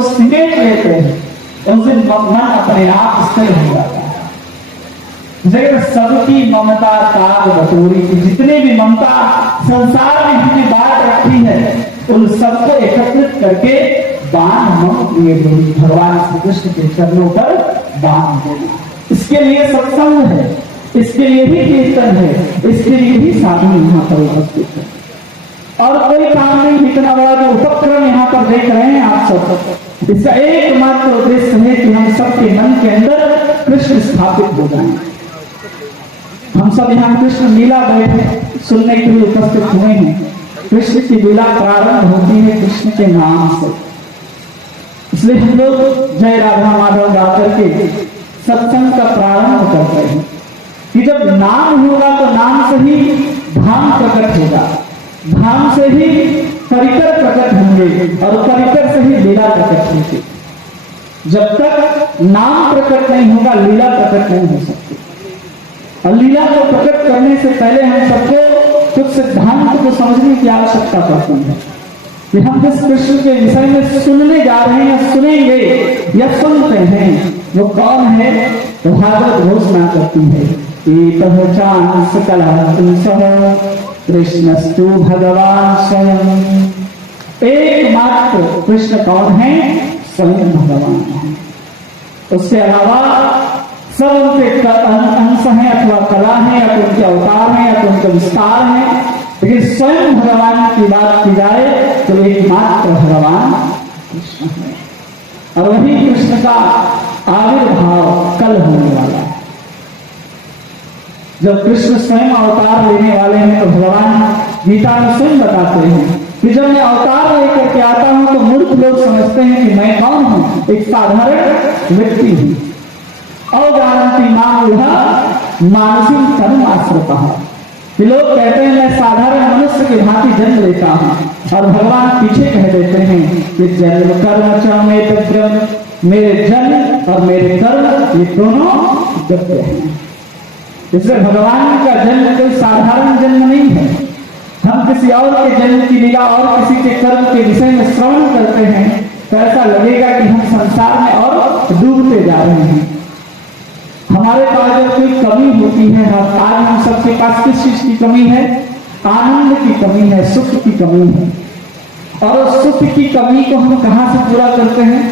को सिमेट लेते हैं उस दिन मन अपने आप स्थिर हो जाता है। जगह सबकी ममता ताग बटोरी की, जितने भी ममता संसार में हमने बात रखी है उन सबको एकत्रित करके बांध भगवान श्री कृष्ण के चरणों पर बांध देना। इसके लिए सत्संग है, इसके लिए भी कीर्तन है, इसके लिए भी साधु यहाँ पर उपस्थित है। और कोई काम नहीं, इतना बड़ा जो उपक्रम यहाँ पर देख रहे हैं आप सब, इसका एकमात्र उद्देश्य है कि हम सबके मन के अंदर कृष्ण स्थापित हो जाएं। हम सब यहाँ कृष्ण लीला बैठे सुनने के लिए उपस्थित हुए हैं। कृष्ण की लीला प्रारंभ होती है कृष्ण के नाम से, इसलिए हम लोग जय राधा माधव गा करके सत्संग का प्रारंभ करते हैं कि जब नाम होगा तो नाम से ही धाम प्रकट होगा, धाम से ही परिकर प्रकट होंगे और परिकर से ही लीला प्रकट होगी। जब तक नाम प्रकट नहीं होगा लीला प्रकट नहीं हो सकती। और लीला को प्रकट करने से पहले हम सबको कुछ सिद्धांत को समझने की आवश्यकता पड़ती है कि हम जिस कृष्ण के विषय में सुनने जा रहे हैं या सुनेंगे या सुनते हैं वो कौन है। तो भागवत घोषणा करती है कि पहचान सकल कृष्णस्तु भगवान स्वयं। एकमात्र कृष्ण कौन है? स्वयं भगवान है। उसके अलावा सब उनके अंश हैं अथवा कला है या तो उनके अवतार हैं या तो उनके विस्तार हैं, लेकिन स्वयं भगवान की बात की जाए तो एकमात्र भगवान कृष्ण है। और वही कृष्ण का आविर्भाव कल होने वाला है। जब कृष्ण स्वयं अवतार लेने वाले हैं तो भगवान गीता में स्वयं बताते हैं कि जब मैं अवतार लेकर के आता हूं तो मूर्ख लोग समझते हैं कि मैं कौन हूं, एक साधारण व्यक्ति हूं। अवगारंती मानसिक कर्म आश्रिता, लोग कहते हैं मैं साधारण मनुष्य के भांति जन्म लेता हूं और भगवान पीछे कह देते हैं कि जन्म कर्म च में ब्रह्म, मेरे जन्म और मेरे कर्म ये दोनों दिव्य हैं। इसलिए भगवान का जन्म कोई साधारण जन्म नहीं है। हम किसी और के जन्म की लीला और किसी के कर्म के विषय में श्रवण करते हैं तो ऐसा लगेगा कि हम संसार में और डूबते जा रहे हैं। हमारे पास जब कोई कमी होती है, आज हम सबके पास किस चीज की कमी है? आनंद की कमी है, सुख की कमी है। और उस सुख की कमी को हम कहां से पूरा करते हैं?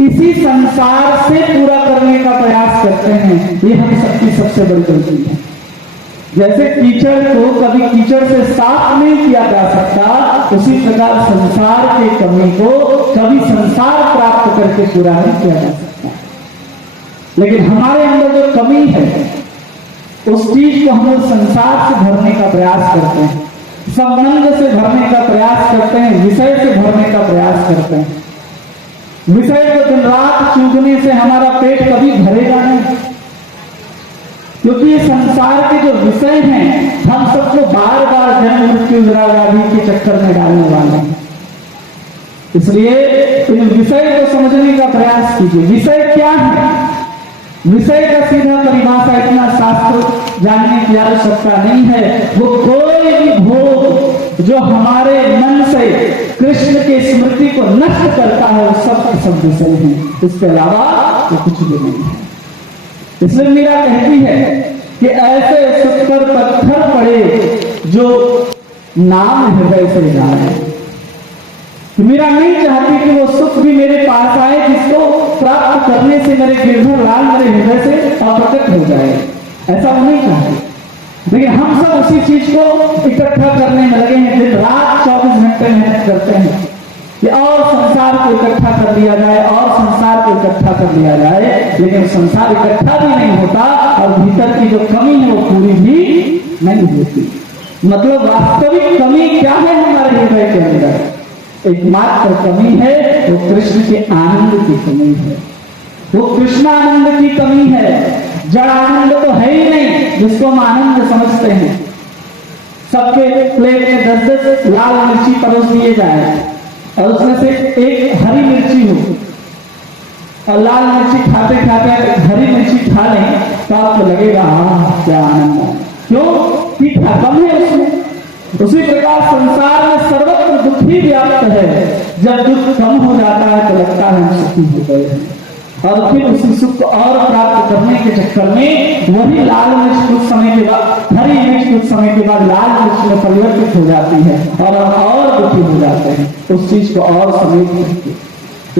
इसी संसार से पूरा करने का प्रयास करते हैं। ये हम सबकी सबसे बड़ी गलती है। जैसे कीचड़ को कभी कीचड़ से साफ नहीं किया जा सकता, उसी प्रकार संसार के कमी को कभी संसार प्राप्त करके पूरा नहीं किया जा सकता। लेकिन हमारे अंदर जो कमी है उस चीज को हम लोग संसार से भरने का प्रयास करते हैं, संबंध से भरने का प्रयास करते हैं, विषय से भरने का प्रयास करते हैं। विषय को दिन रात चूकने से हमारा पेट कभी भरेगा नहीं, क्योंकि ये संसार के जो विषय हैं हम सबको बार बार जन्म मृत्यु जरा व्याधि के चक्कर में डालने वाले हैं। इसलिए इन विषय को समझने का प्रयास कीजिए। विषय क्या है? विषय का सीधा परिभाषा इतना शास्त्र जानने की आवश्यकता नहीं है। वो कोई भी भोग जो हमारे मन से कृष्ण के स्मृति को नष्ट करता है वो सब विषय है, इसके अलावा वो कुछ भी नहीं है। इसलिए मीरा कहती है कि ऐसे सुख पर पत्थर पड़े जो नाम हृदय से जाए। मीरा नहीं चाहती कि वो सुख भी मेरे पास आए जिसको प्राप्त करने से मेरे गिरधर लाल मेरे हृदय से अप्रकट हो जाए, ऐसा वो नहीं चाहती। लेकिन हम सब उसी चीज को इकट्ठा करने में लगे हैं, दिन रात 24 घंटे मेहनत करते हैं कि और संसार को इकट्ठा कर लिया जाए और संसार को इकट्ठा कर लिया जाए, लेकिन संसार इकट्ठा भी नहीं होता और भीतर की जो कमी है वो पूरी भी नहीं होती। मतलब वास्तविक कमी क्या है हमारे हृदय के अंदर? एकमात्र कमी है वो कृष्ण के आनंद की कमी है, वो कृष्ण आनंद की कमी है। जड़ आनंद तो है ही नहीं जिसको हम आनंद समझते हैं। सबके प्लेट में 10-10 लाल मिर्ची परोस दिए जाए और उसमें से एक हरी मिर्ची हो और लाल मिर्ची खाते खाते हरी मिर्ची खा लें तो आपको लगेगा क्या आनंद है। क्यों? तीखा कम है उसमें। उसी प्रकार संसार में सर्वत्र दुखी व्याप्त है। जब दुख कम हो जाता है तो लगता है हम सुखी हो गए हैं, और फिर उसी सुख को और प्राप्त करने के चक्कर में वही लाल मिर्च कुछ समय के बाद, हरी मिर्च कुछ समय के बाद लाल मिर्च में परिवर्तित हो जाती है और दुखी हो जाते हैं, उस चीज को और समेट लेते।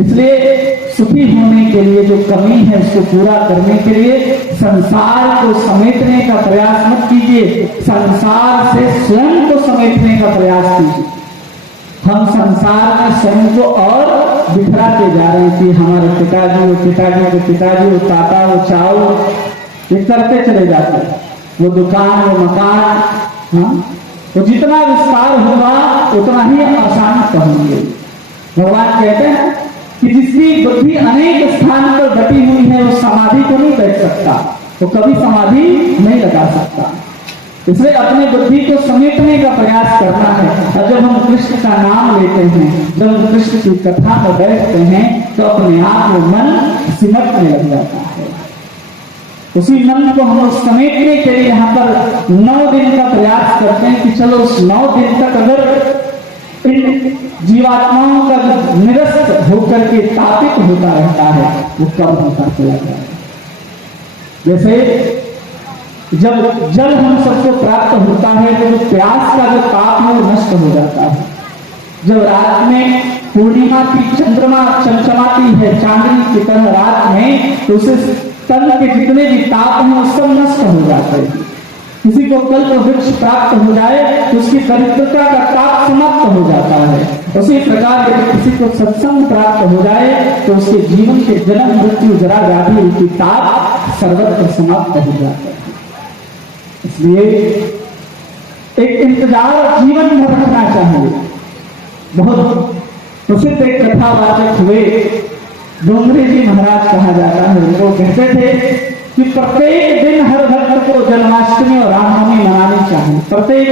इसलिए सुखी होने के लिए जो कमी है उसको पूरा करने के लिए संसार को समेटने का प्रयास मत कीजिए, संसार से स्वयं को समेटने का प्रयास कीजिए। हम संसार में स्वयं को और बिखराते जा रहे हैं कि हमारे पिताजी वो ताता वो चाव ये करते चले जाते हैं, वो दुकान वो मकान, हाँ, तो जितना विस्तार होगा उतना ही आसान कहेंगे। भगवान कहते हैं कि जिसकी बुद्धि अनेक स्थान पर बटी हुई है वो समाधि को नहीं बैठ सकता, वो कभी समाधि नहीं लगा सकता। इसलिए अपनी बुद्धि को समेटने का प्रयास करना है। और जब हम कृष्ण का नाम लेते हैं, जब हम कृष्ण की कथा में बैठते हैं तो अपने आप में मन सिमटने लग जाता है। उसी मन को हम समेटने के लिए यहाँ पर 9 दिन का प्रयास करते हैं कि चलो उस 9 दिन तक अगर इन जीवात्माओं का निरस्त होकर के तापित होता रहता है वो कम होता चला जाए। जैसे जब जल हम सबको प्राप्त होता है तो प्यास का जो ताप है वो नष्ट हो जाता है। जब रात में पूर्णिमा की चंद्रमा चमचमाती है चांदनी की तरह रात में, तो उसे तन के जितने भी ताप हैं वो सब नष्ट हो जाते हैं। किसी को कल्प वृक्ष प्राप्त हो जाए तो उसकी दरिद्रता का ताप समाप्त हो जाता है। उसी प्रकार यदि किसी को सत्संग प्राप्त हो जाए तो उसके जीवन के जन्म मृत्यु जरा व्याधि की ताप सर्वत्र समाप्त हो जाता है। इसलिए एक इंतजार जीवन में रखना चाहिए। बहुत प्रसिद्ध एक कथावाचक हुए डोंगरे जी महाराज कहा जाता है, वो कहते थे कि प्रत्येक दिन हर भक्त को जन्माष्टमी और रामनवमी मनानी चाहिए। प्रत्येक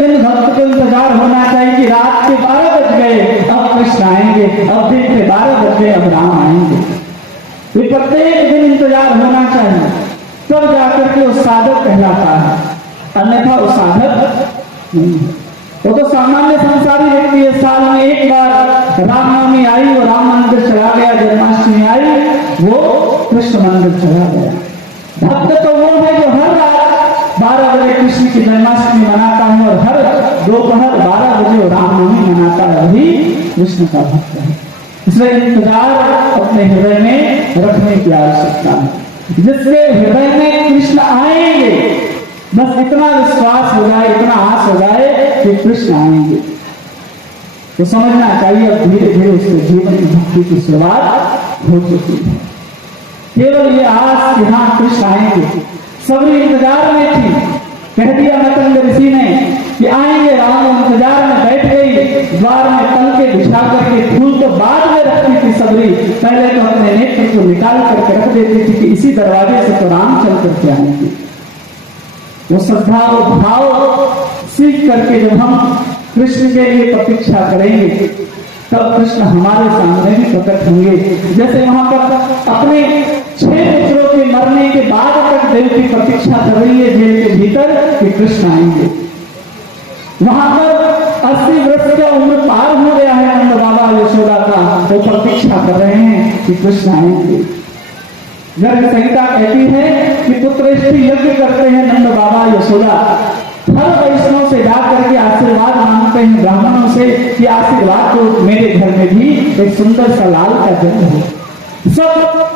दिन भक्त को इंतजार होना चाहिए कि रात के 12 बज गए अब कृष्ण आएंगे, अब दिन के 12 बज गए अब राम आएंगे। तो प्रत्येक दिन इंतजार होना चाहिए, तब जाकर के वो साधक कहलाता है, अन्यथा वो साधक नहीं। वो तो सामान्य संसारी व्यक्ति है, साल में एक बार रामनवमी आई वो राम मंदिर चला गया, जन्माष्टमी आई वो कृष्ण मंदिर चला गया। भक्त तो वो है जो हर रात 12 बजे कृष्ण की जन्माष्टमी मनाता है और हर दोपहर 12 बजे रामनवमी मनाता है, वही कृष्ण का भक्त है। इसलिए इंतजार अपने हृदय में रखने की आवश्यकता है। जिसके हृदय में कृष्ण आएंगे, बस इतना विश्वास हो जाए, इतना आस हो जाए कि कृष्ण आएंगे, तो समझना चाहिए अब धीरे धीरे उसके जीवन की भक्ति की शुरुआत हो चुकी है। केवल ये आस कि हाँ कृष्ण आएंगे, सबरी इंतजार में थी। कह दिया मतंग ऋषि ने कि आएंगे राम, इंतजार में बैठ गई, द्वार में तल के बिछा करके फूल तो बाद में रखती थी सबरी, पहले तो अपने नेत्र को निकाल करके रख देती थी कि इसी दरवाजे से तो राम चल करके आएंगे। वो श्रद्धा वो भाव सीख करके जब हम कृष्ण के लिए प्रतीक्षा करेंगे तब कृष्ण हमारे सामने भी प्रकट होंगे। जैसे वहां पर अपने 6 पुत्रों के मरने के बाद तक देवकी प्रतीक्षा कर रही है जेल के भीतर कि कृष्ण आएंगे। वहां पर 80 वर्ष का उम्र पार हो गया है नंद बाबा यशोदा का, वो प्रतीक्षा कर रहे हैं कि कृष्ण आएंगे। गर्ग संहिता कहती है कि पुत्रेष्टि यज्ञ करते हैं नंद बाबा यशोदा, हर वैष्णव से जाकर के आशीर्वाद मांगते हैं ब्राह्मणों से कि आशीर्वाद तो मेरे घर में भी एक सुंदर सा लाल का जन्म हो। सब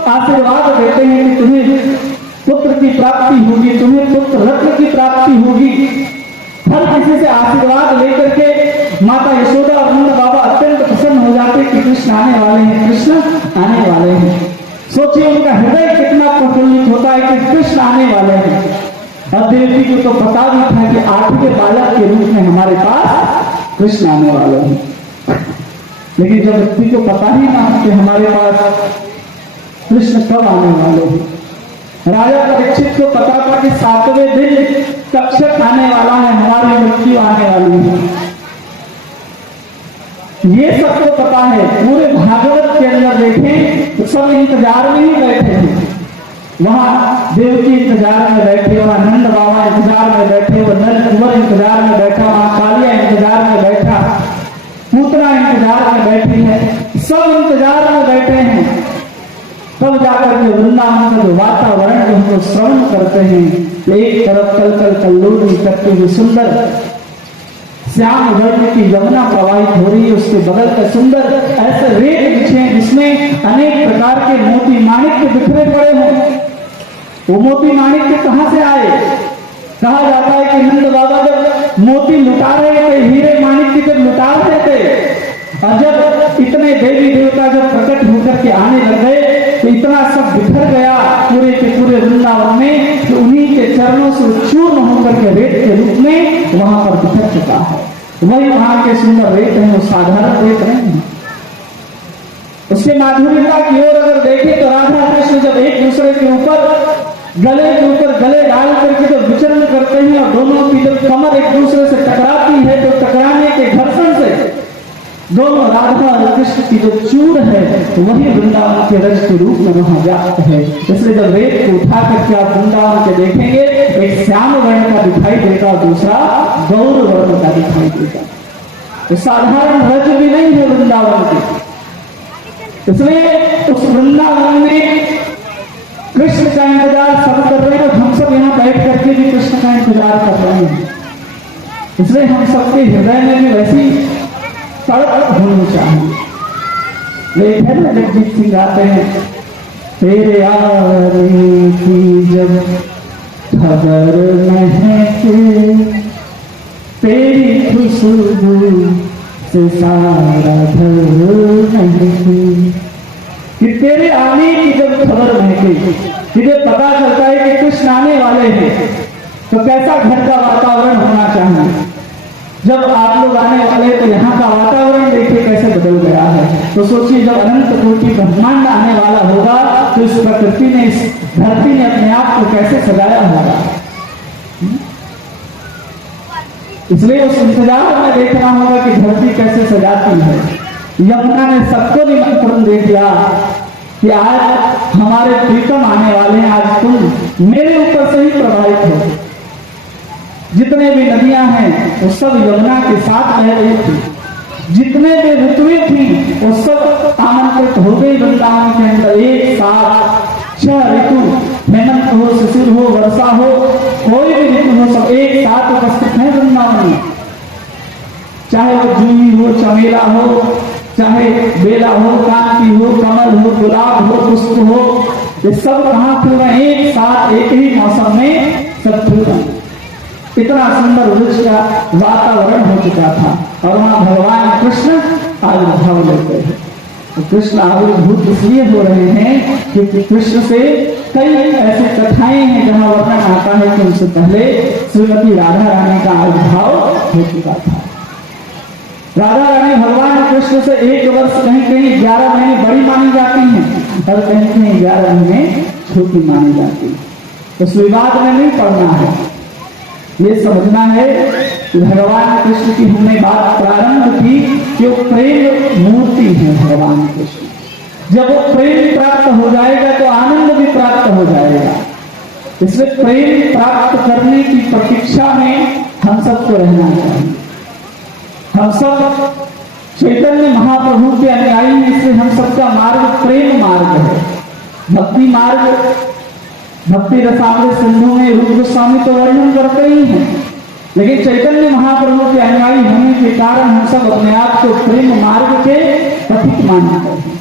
आशीर्वाद देते हैं कि तुम्हें पुत्र की प्राप्ति होगी, तुम्हें पुत्र रत्न की प्राप्ति होगी। हर किसी से आशीर्वाद लेकर के माता यशोदा और नंद बाबा अत्यंत प्रसन्न हो जाते कि कृष्ण आने वाले हैं, कृष्ण आने वाले हैं। सोचिए उनका हृदय कितना प्रफुल्लित होता है कि कृष्ण आने वाले हैं। और देवकी को तो पता भी था कि 8वें बालक के रूप में हमारे पास कृष्ण आने वाले हैं, लेकिन जब व्यक्ति को पता ही ना कि हमारे पास कृष्ण कब आने वाले हैं। राजा परीक्षित को पता था कि 7वें दिन तक्षक आने वाला है, हमारी मृत्यु आने वाली है, ये सबको पता है। पूरे भागवत के अंदर देखें तो सब इंतजार में ही बैठे थे। वहां देवकी इंतजार में बैठे, वहां नंद बाबा इंतजार में बैठे, वह नंद कुंवर इंतजार में बैठा, वहां कालिया इंतजार में बैठा। पूतना इंतजार में बैठी है, सब इंतजार में बैठे हैं। तब जाकर के वृंदावन का जो वातावरण जो हमको श्रवण करते हैं, एक तरफ कल कल कल्लोली करते हुए सुंदर श्याम वर्ण की यमुना प्रवाहित हो रही है, उसके बगल का सुंदर ऐसे रेत बिछे हैं जिसमें अनेक प्रकार के मोती माणिक्य बिखरे पड़े हों। वो मोती माणिक्य कहां से आए? कहा जाता है कि नंद बाबा जब मोती लुटा रहे थे, हीरे माणिक्य जब लुटा रहे थे, और जब इतने देवी देवता जब प्रकट होकर के आने लग गए तो इतना सब बिखर गया पूरे के पूरे वृंदावन में कि उन्हीं के चरणों से चूर्ण होकर के रेत के रूप में वहां पर बिखर चुका है। वही वहां के सुंदर रेत है, वो साधारण रेत नहीं है। उसके माधुर्यता की ओर अगर देखें तो राधा कृष्ण जब एक दूसरे के ऊपर गले के ऊपर गले डाल करके जब विचरण करते हैं और दोनों की जब कमर एक दूसरे से टकराती है तो टकराने के घर्षण से दोनों राधा और कृष्ण की जो चूड़ है वही वृंदावन के रज के रूप में वहां व्याप्त है। इसलिए जब रेत को उठा करके आप वृंदावन के देखेंगे, एक श्याम वर्ण का दिखाई देगा और दूसरा गौर वर्ण का दिखाई देगा। तो साधारण रज भी नहीं है वृंदावन की। इसलिए उस वृंदावन में कृष्ण का इंतजार सब कर रहे हैं और हम सब यहाँ बैठ करके भी कृष्ण का इंतजार कर रहे हैं। इसलिए हम सबके हृदय में भी वैसी तड़प होनी चाहिए। एक है ना जगजीत सिंह गाते हैं, तेरे आने की जब खबर महके, तेरी खुशबू से सारा घर महके, कि तेरे आने की जब खबर महके, तुझे पता चलता है कि कृष्ण आने वाले हैं, तो कैसा घर का वातावरण होना चाहिए। जब आप लोग आने वाले तो यहाँ का वातावरण देखिए कैसे बदल गया है। तो सोचिए जब अनंत कोटि ब्रह्मांड आने वाला होगा तो इस प्रकृति ने, इस धरती ने अपने आप को कैसे सजाया होगा। इसलिए उस इंतजार में देखना होगा कि धरती कैसे सजाती है। यमुना ने सबको निमंत्रण दे दिया कि आज हमारे प्रीतम आने वाले हैं, आज तुम मेरे ऊपर से ही प्रभावित हो। जितने भी नदियां हैं वो सब यमुना के साथ रह रही थी। जितने भी ऋतुएं थी वो सब आमंत्रित हो गई वृंदावन के अंदर। एक साथ 6 ऋतु, हेमंत हो, शिशिर हो, वर्षा हो, कोई भी ऋतु हो, सब एक साथ उपस्थित है वृंदावन में। चाहे वो जूही हो, चमेला हो, चाहे बेला हो, कांति हो, कमल हो, गुलाब हो, पुष्प हो, ये सब कहाँ फूल रहे? एक साथ एक ही मौसम में सब फूल रहे। इतना सुंदर वृक्ष का वातावरण हो चुका था और वहां भगवान कृष्ण आविर्भाव लेते हैं। तो कृष्ण आविर्भूत इसलिए हो रहे हैं क्योंकि कृष्ण से कई ऐसी कथाएं हैं जहां वर्णन आता है कि उनसे पहले श्रीमती राधा रानी का आविर्भाव हो चुका था। राधा रानी भगवान कृष्ण से 1 वर्ष कहीं कहीं 11 महीने बड़ी मानी जाती हैं और कहीं कहीं 11 महीने छोटी मानी जाती है। तो इस विवाद में नहीं पड़ना है, ये समझना है कि भगवान कृष्ण की हमने बात प्रारंभ की कि वो प्रेम मूर्ति है भगवान कृष्ण। जब वो प्रेम प्राप्त हो जाएगा तो आनंद भी प्राप्त हो जाएगा। इसलिए प्रेम प्राप्त करने की प्रतीक्षा में हम सबको रहना चाहिए। हम सब चैतन्य महाप्रभु के अनुयायी हैं, इसलिए हम सबका मार्ग प्रेम मार्ग है। भक्ति मार्ग भक्ति रसामृत सिंधु में रूप गोस्वामी तो वर्णन करते ही हैं, लेकिन चैतन्य महाप्रभु के अनुयायी होने के कारण हम सब अपने आप को प्रेम मार्ग के पथिक मानते हैं।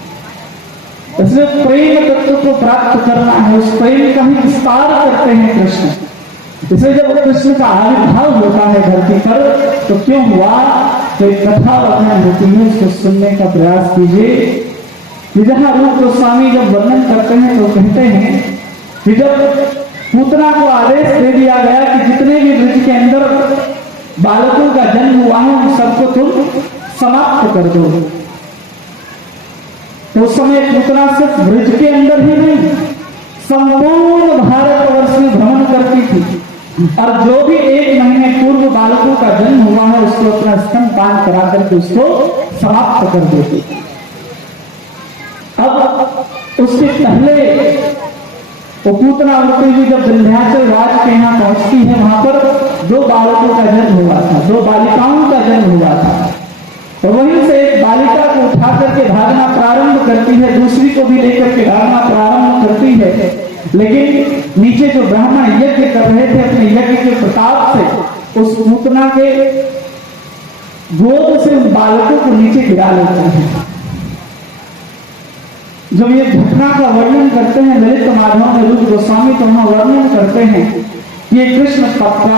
इसलिए प्रेम तत्व को प्राप्त करना है, उस प्रेम का ही विस्तार करते हैं कृष्ण। इसलिए जब कृष्ण का आविर्भाव होता है धरती पर तो क्यों हुआ, तो एक कथा वर्णन होती है, उसको सुनने का प्रयास कीजिए। कि जहां रूप गोस्वामी जब वर्णन करते हैं तो कहते हैं कि जब पूतना को आदेश दे दिया गया कि जितने भी ब्रज के अंदर बालकों का जन्म हुआ है उन सबको तुम समाप्त कर दो। तो उस समय पूतना सिर्फ ब्रज के अंदर ही नहीं, संपूर्ण भारतवर्ष में भ्रमण करती थी और जो भी 1 महीने पूर्व बालकों का जन्म हुआ है उसको अपना स्तनपान करा करके उसको समाप्त कर देती थी। अब उसके पहले वो पूतना उड़ती हुई जब विंध्याचल राज के यहाँ पहुंचती है, वहां पर 2 बालकों का जन्म हुआ था, 2 बालिकाओं का जन्म हुआ था। और वहीं से एक बालिका को उठा करके भागना प्रारंभ करती है, दूसरी को भी लेकर के भागना प्रारंभ करती है। लेकिन नीचे जो ब्राह्मण यज्ञ कर रहे थे, अपने यज्ञ के प्रताप से उस पूतना के गोद से उन बालकों को नीचे गिरा लेते हैं। जब ये घटना का वर्णन करते हैं ललित माधव में रूप गोस्वामी, तो वहां वर्णन करते हैं ये कृष्ण पक्ष का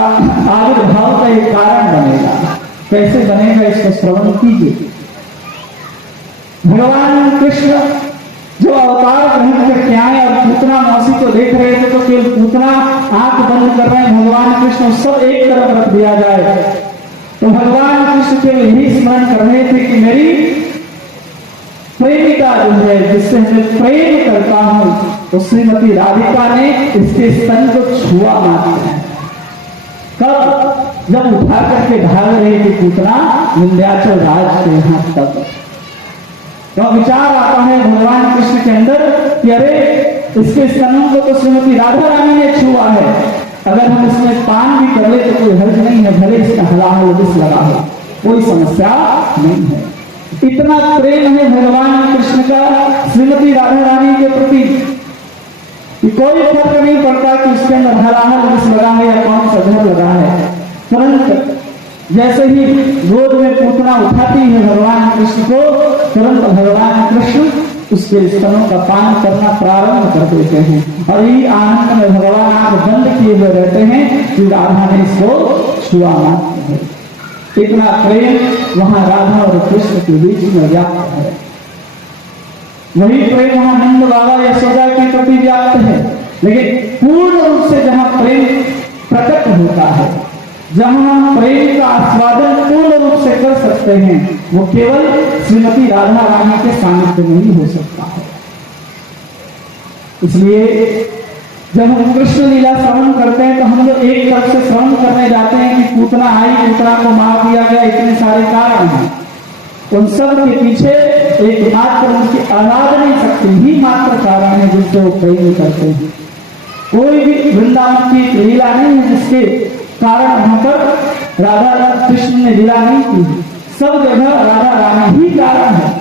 आविर्भाव का एक कारण बनेगा। कैसे बनेगा इसको श्रवण कीजिए। भगवान कृष्ण जो अवतार ग्रहण करके आए और पूतना मौसी को देख रहे थे, तो केवल पूतना आंख बंद कर रहे हैं, भगवान कृष्ण सब एक तरफ रख दिया जाए। तो भगवान कृष्ण केवल यही स्मरण कर रहे थे कि मेरी प्रेमिका जो है, जिससे मैं प्रेम करता हूं, तो श्रीमती राधिका ने इसके स्तन को छुआ मात्र है। कब? जब उठा करके भाग रही थी पूतना विंध्याचल राज के यहाँ तक। तो विचार आता है भगवान कृष्ण के अंदर कि अरे इसके स्तनों को तो श्रीमती राधा रानी ने छुआ है, अगर हम इसमें पान भी कर ले तो कोई हर्ज नहीं है, भले इसमें हलाहल विष लगा हो, कोई समस्या नहीं है। इतना प्रेम है भगवान कृष्ण का श्रीमती राधा रानी के प्रति कि कोई फर्क नहीं पड़ता कि उसके अंदर हलाहल विष लगा है या कौन सा जहर लगा है। तुरंत जैसे ही गोद में पूतना उठाती है भगवान कृष्ण को, तुरंत भगवान कृष्ण उसके स्तनों का पान करना प्रारंभ कर देते हैं। और यही आनंद में भगवान आंख बंद किए हुए रहते हैं कि राधा ने इसको छुआ मात्र है। इतना प्रेम वहां राधा और कृष्ण के बीच में व्याप्त है। वही प्रेम वहां नंद बाबा यशोदा के प्रति व्याप्त है। लेकिन पूर्ण रूप से जहां प्रेम प्रकट होता है, जहां हम प्रेम का आस्वादन पूर्ण रूप से कर सकते हैं, वो केवल श्रीमती राधा रानी के सानिध्य में ही हो सकता है। इसलिए जब हम कृष्ण लीला श्रवण करते हैं, तो हम लोग एक तरफ से श्रवण करने जाते हैं कि पूतना आई, पूतना को मार दिया गया, इतने सारे कारण हैं। उन सब के पीछे एकमात्र उनकी आराधना शक्ति ही मात्र कारण है जिससे वो प्रेम करते हैं। कोई भी वृंदावन की लीला नहीं है जिसके कारण वहां पर राधा कृष्ण ने लीला नहीं की। सब जगह राधा रानी ही कारण है।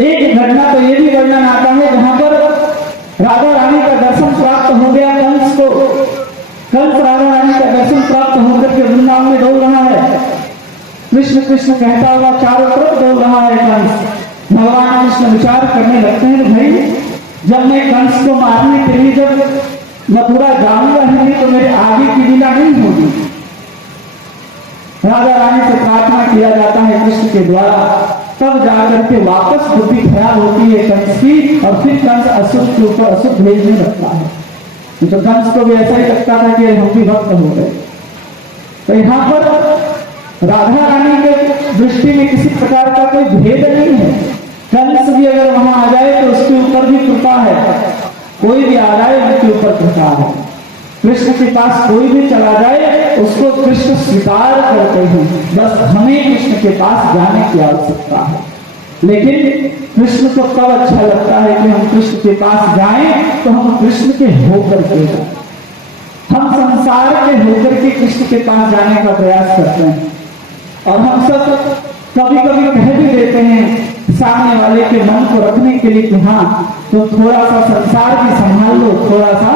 एक घटना तो ये भी वर्णन आता है जहां पर राधा रानी का दर्शन प्राप्त हो गया कंस को। कंस राधा रानी का दर्शन प्राप्त होकर के वृंदावन में दौड़ रहा है, कृष्ण कृष्ण कहता हुआ चारों तरफ दौड़ रहा है कंस। भगवान कृष्ण विचार करने लगते हैं, भाई जब मैं कंस को मारने के लिए जब मथुरा जाऊंगा ही नहीं, तो मेरे आगे की लीला नहीं होगी। राधा रानी से प्रार्थना किया जाता है कृष्ण के द्वारा, तब जाकर के वापस बुद्धि खराब होती है कंस की, और फिर कंस अशुभ के ऊपर अशुभ भेजने लगता है। तो कंस को भी ऐसा ही लगता था कि हम भी भक्त हो गए। तो यहाँ पर राधा रानी के दृष्टि में किसी प्रकार का कोई भेद नहीं है। कंस भी अगर वहां आ जाए तो उसके ऊपर भी कृपा है, कोई भी आ जाए उनके ऊपर कृपा है। कृष्ण के पास कोई भी चला जाए उसको कृष्ण स्वीकार करते हैं। बस हमें कृष्ण के पास जाने की आवश्यकता है। लेकिन कृष्ण को तब अच्छा लगता है कि हम कृष्ण के पास जाएं तो हम कृष्ण के होकर के जाएं। हम संसार के होकर के कृष्ण के पास जाने का प्रयास करते हैं, और हम सब कभी कभी कह भी देते हैं सामने वाले के मन को रखने के लिए कि हाँ तो थोड़ा सा संसार भी संभाल लो, थोड़ा सा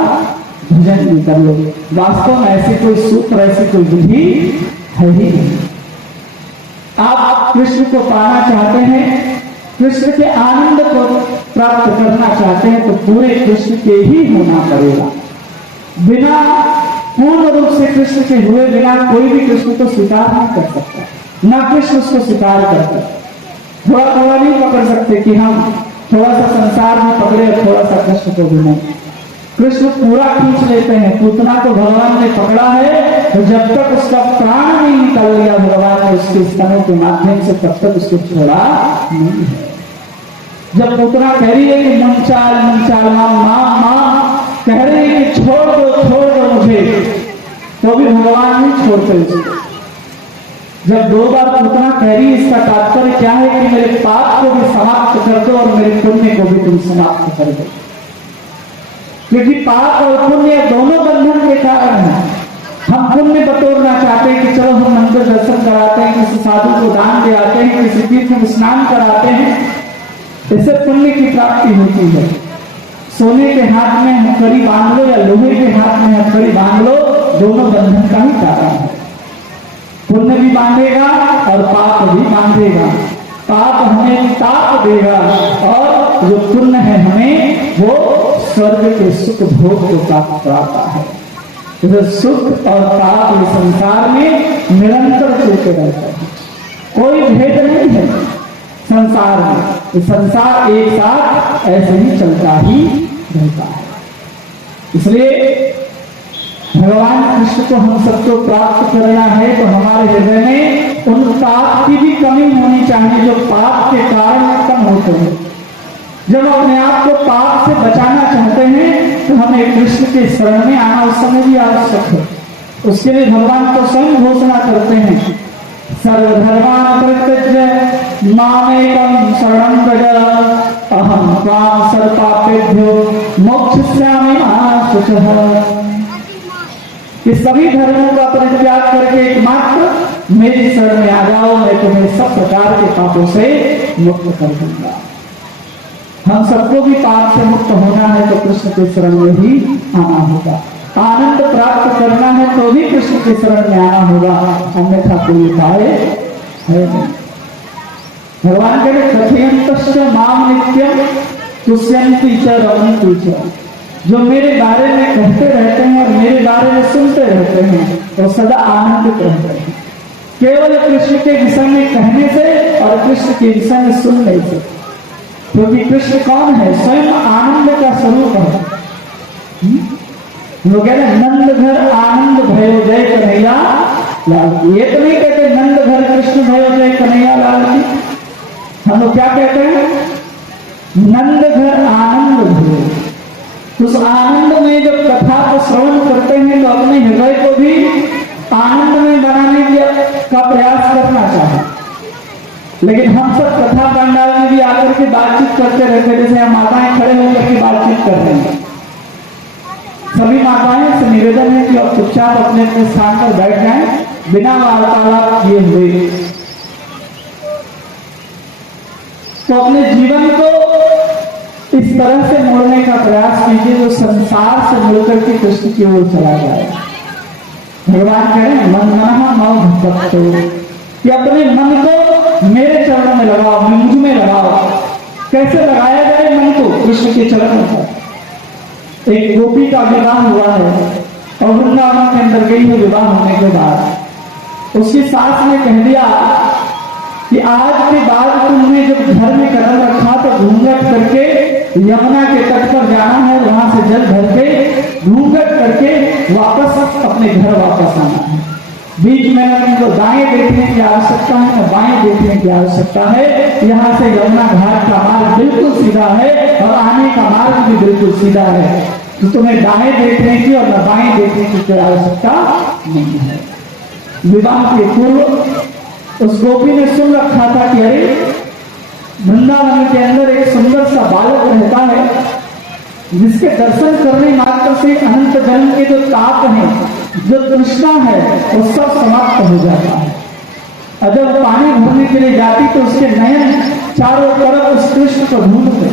भजन भी कर लो। वास्तव में ऐसे कोई सूत्र, ऐसी कोई विधि है ही नहीं। आप कृष्ण को पाना चाहते हैं, कृष्ण के आनंद को प्राप्त करना चाहते हैं, तो पूरे कृष्ण के ही होना पड़ेगा। बिना पूर्ण रूप से कृष्ण के हुए बिना कोई भी कृष्ण को स्वीकार नहीं कर सकता, ना कृष्ण उसको स्वीकार करता। थोड़ा थोड़ा नहीं पकड़ सकते कि हम थोड़ा सा संसार में पकड़े, थोड़ा सा कृष्ण को भी नहीं। कृष्ण पूरा खींच लेते हैं। पूतना को भगवान ने पकड़ा है, तो जब तक उसका प्राण नहीं निकल लिया भगवान ने उसके स्तनों के माध्यम से, तब तक उसको छोड़ा नहीं है। जब पूतना कह रही है कि मुंचाल मुंचाल माँ माँ माँ कह रही है कि छोड़ दो मुझे, तो भी भगवान नहीं छोड़ते उसको। जब दो बार पूतना कह रही, इसका तात्पर्य क्या है कि मेरे पाप को भी समाप्त कर दो और मेरे पुण्य को भी तुम समाप्त कर दो, क्योंकि पाप और पुण्य दोनों बंधन के कारण हैं। हम पुण्य बटोरना चाहते हैं कि चलो हम मंदिर दर्शन कराते हैं, किसी साधु को दान दे आते हैं, किसी तीर्थ में स्नान कराते हैं, इससे पुण्य की प्राप्ति होती है। सोने के हाथ में हथकड़ी बांध लो या लोहे के हाथ में हथकड़ी बांध लो, दोनों बंधन का ही कारण है। पुण्य भी बांधेगा और पाप भी बांधेगा। पाप हमें ताप देगा और जो पुण्य है हमें वो स्वर्ग के सुख भोग को प्राप्त कराता है। तो सुख और पाप इस संसार में निरंतर चलते रहते हैं, कोई भेद नहीं है संसार में। संसार एक साथ ऐसे ही चलता ही रहता है। इसलिए भगवान कृष्ण को हम सबको प्राप्त करना है तो हमारे हृदय में उन पाप की भी कमी होनी चाहिए जो पाप के कारण कम होते हैं। जब अपने आप को पाप से बचाना चाहते हैं तो हमें कृष्ण के शरण में आना उस समय भी आवश्यक है। उसके लिए भगवान को स्वयं घोषणा करते हैं, सर्वधर्मान् परित्यज्य मामेकं शरणं व्रज अहं त्वां सर्वपापेभ्यो मोक्षयिष्यामि मा शुचः। कि सभी धर्मों का परित्याग करके एकमात्र मेरी शरण में आ जाओ, मैं तुम्हें सब प्रकार के पापों से मुक्त कर दूंगा। हम सबको भी पाप से मुक्त होना है तो कृष्ण के शरण में ही आना होगा। आनंद प्राप्त करना है तो भी कृष्ण के शरण में आना होगा, अन्यथा कोई उपाय है नहीं। भगवान कहते कथयन्तश्च माम नित्यं तुष्यन्ति च रमन्ति च। जो मेरे बारे में कहते रहते हैं और मेरे बारे में सुनते रहते हैं वो सदा आनंदित रहते हैं, केवल कृष्ण के विषय में कहने से और कृष्ण के विषय में सुनने से। क्योंकि कृष्ण कौन है? स्वयं आनंद का स्वरूप है। लोग कहते हैं नंद घर आनंद भयो जय कन्हैया लाल। ये तो नहीं कहते नंद घर कृष्ण भयो जय कन्हैया लाल की। हम लोग क्या कहते हैं? नंद घर आनंद भयो। उस आनंद में जब कथा को श्रवण करते हैं तो अपने हृदय को भी आनंद में बनाने का प्रयास करना चाहिए। लेकिन हम सब कथा पंडाल में भी आकर के बातचीत करते रहते, जैसे हम माताएं खड़े होकर के बातचीत कर रहे हैं। सभी माताएं से निवेदन है कि आप चुपचाप अपने अपने स्थान पर बैठ जाएं बिना वार्तालाप किए हुए। तो अपने जीवन को इस तरह से मोड़ने का प्रयास कीजिए जो संसार से मिलकर के कृष्ण की ओर चला जाए। भगवान कह रहे हैं मन मनो भक्तो, कि अपने मन को मेरे चरणों में लगाओ, मुझ में लगाओ। कैसे लगाया जाए मन को? कृष्ण के चरणों पर। एक गोपी का विवाह हुआ है और वृंदावन के अंदर गई है। विवाह होने के बाद उसकी सास ने कह दिया कि आज के बाद तुमने जब घर में कदम रखा तो घूंघट करके यमुना के तट पर जाना है, वहां से जल भर के घूंघट करके वापस अपने घर वापस आना है। बीच में न तुमको दाएं देखने की आवश्यकता है न बाएं देखने की आवश्यकता है। यहाँ से यमुना घाट का मार्ग बिल्कुल सीधा है और आने का मार्ग भी बिल्कुल सीधा है, तो तुम्हें दाएं देखने की और न बाएं देखने की कोई आवश्यकता नहीं है। विवाह के पूर्व उस गोपी ने सुन रखा था कि अरे वृंदावन के अंदर एक सुंदर सा बालक रहता है जिसके दर्शन करने मात्र से अनंत जन्म के जो ताप है, जो तृष्णा है, वो सब समाप्त हो जाता है। और जब पानी भरने के लिए जाती तो उसके नयन चारों तरफ उस कृष्ण को ढूंढते।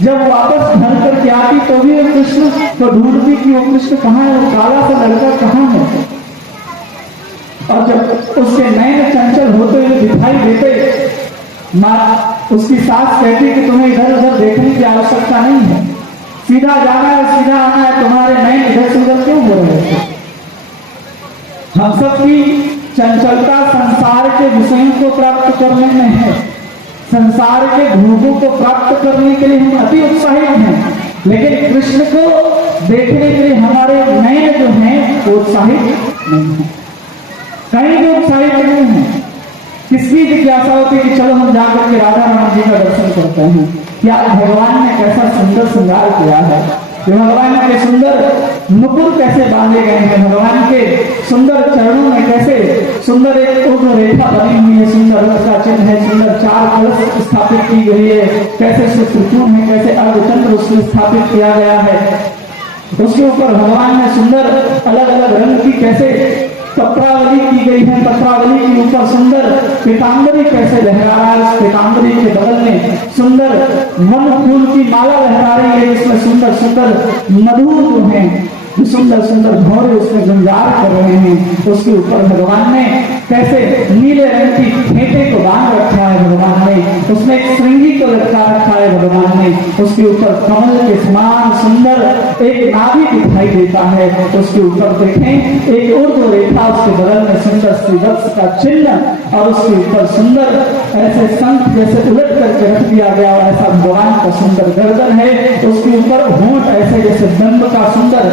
जब वापस घर करके आती तो भी वो कृष्ण को ढूंढती कि वो कृष्ण कहाँ है, वो काला सा लड़का कहाँ है। और जब उसके नयन चंचल होते हुए दिखाई देते, माँ उसकी सास कहती कि तुम्हें इधर उधर देखने की आवश्यकता नहीं है, सीधा जाना है सीधा आना है, तुम्हारे नयन इधर से उधर क्यों हो रहे थे। हम सबकी चंचलता संसार के विषयों को प्राप्त करने में है। संसार के भोगों को प्राप्त करने के लिए हम अति उत्साहित हैं, लेकिन कृष्ण को देखने के लिए हमारे नयन जो हैं वो उत्साहित नहीं है, कहीं भी उत्साहित नहीं है। किसकी जिज्ञासा होती है कि चलो हम जाकर के राधा रमन जी का दर्शन करते हैं कि आज भगवान ने कैसा सुंदर श्रृंगार किया है, भगवान के सुंदर मुकुट कैसे बांधे गए हैं, भगवान के सुंदर चरणों में कैसे सुंदर एक ऊर्ध्व रेखा बनी हुई है, सुंदर रथ का चिन्ह है, सुंदर 4 कलश स्थापित की गई है, कैसे त्रिकोण है, कैसे अर्धचंद्र उसमें स्थापित किया गया है। उसके ऊपर भगवान ने सुंदर अलग अलग रंग की कैसे पत्रावली की गई है, पत्रावली के ऊपर सुंदर पीतांबरी कैसे लहरा रहा है, उस पीतांबरी के बगल में सुंदर वन फूल की माला लहरा रही है, जिसमें सुंदर सुंदर मधु जो है, सुंदर सुंदर भौरे उसमें गुंजार कर रहे हैं। उसके ऊपर भगवान ने कैसे नीले रंग की फेंटे को बांध रखा है भगवान ने, उसमें एक श्रृंगी को लटका रखा है भगवान ने, उसके ऊपर कमल के समान सुंदर एक नाभि दिखाई देता है, उसके ऊपर देखें एक ऊर्ध्व रेखा, उसके बगल में सुंदर श्री वत्स का चिन्ह और उसके ऊपर सुंदर ऐसे शंख जैसे उलट करके रख दिया गया, ऐसा भगवान का सुंदर गर्दन है। उसके ऊपर होंठ ऐसे जैसे दंड का सुंदर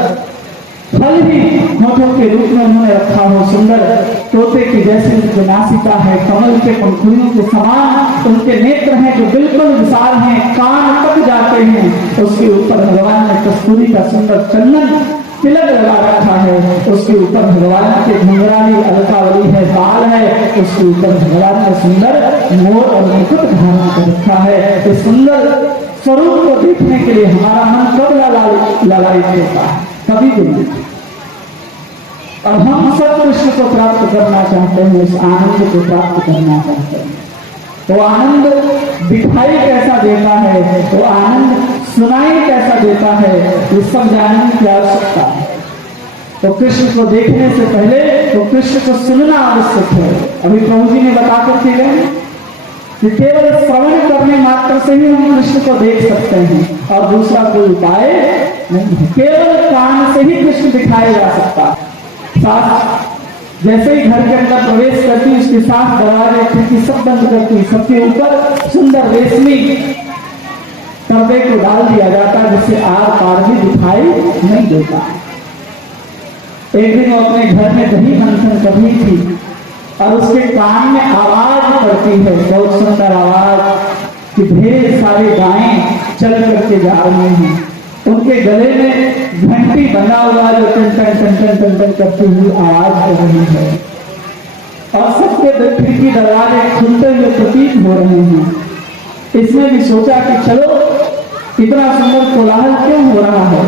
फल ही होठों के रूप में उन्होंने रखा हो, सुंदर तोते की जैसी उनकी नासिका है, कमल के पंखुड़ियों के समान उनके नेत्र हैं जो बिल्कुल विशाल हैं, कान कट जाते हैं। उसके ऊपर भगवान ने कस्तूरी का सुंदर चंदन तिलक लगा रखा है, उसके ऊपर भगवान के घुंघराली अलकावली है, बाल है, उसके ऊपर भगवान ने सुंदर मोर और मुकुट धारण कर रखा है। इस सुंदर स्वरूप को देखने के लिए हमारा मन कब ललायित होता है, कभी भी नहीं। और हम सब कृष्ण को प्राप्त करना चाहते हैं, इस आनंद को प्राप्त करना चाहते हैं। वो आनंद दिखाई कैसा देता है, वो आनंद सुनाई कैसा देता है, ये सब जानने की आवश्यकता है। तो कृष्ण को देखने से पहले तो कृष्ण को सुनना आवश्यक है। अभी प्रभु जी ने बता करके गए कि केवल श्रवण करने मात्र से ही हम कृष्ण को देख सकते हैं और दूसरा कोई उपाय नहीं। केवल कान से ही कृष्ण दिखाया जा सकता है। साथ जैसे ही घर के अंदर प्रवेश करती, उसके साथ दरवाजे खिड़की सब बंद करती, सबके ऊपर सुंदर रेशमी पर्दे को डाल दिया जाता, जिससे आर पार भी दिखाई नहीं देता। एक दिन वो अपने घर में दही मंथन कर रही थी और उसके कान में आवाज पड़ती है, बहुत सुंदर आवाज कि ढेर सारी गायें चल करके जा रही हैं, उनके गले में घंटी बना हुआ जो टन टन टन टन टन टन करती हुई आवाज कर रही है और सबके खिड़की दरवाजे खुलते हुए प्रतीत हो रहे हैं। इसमें भी सोचा कि चलो इतना सुंदर कोलाहल क्यों हो रहा है,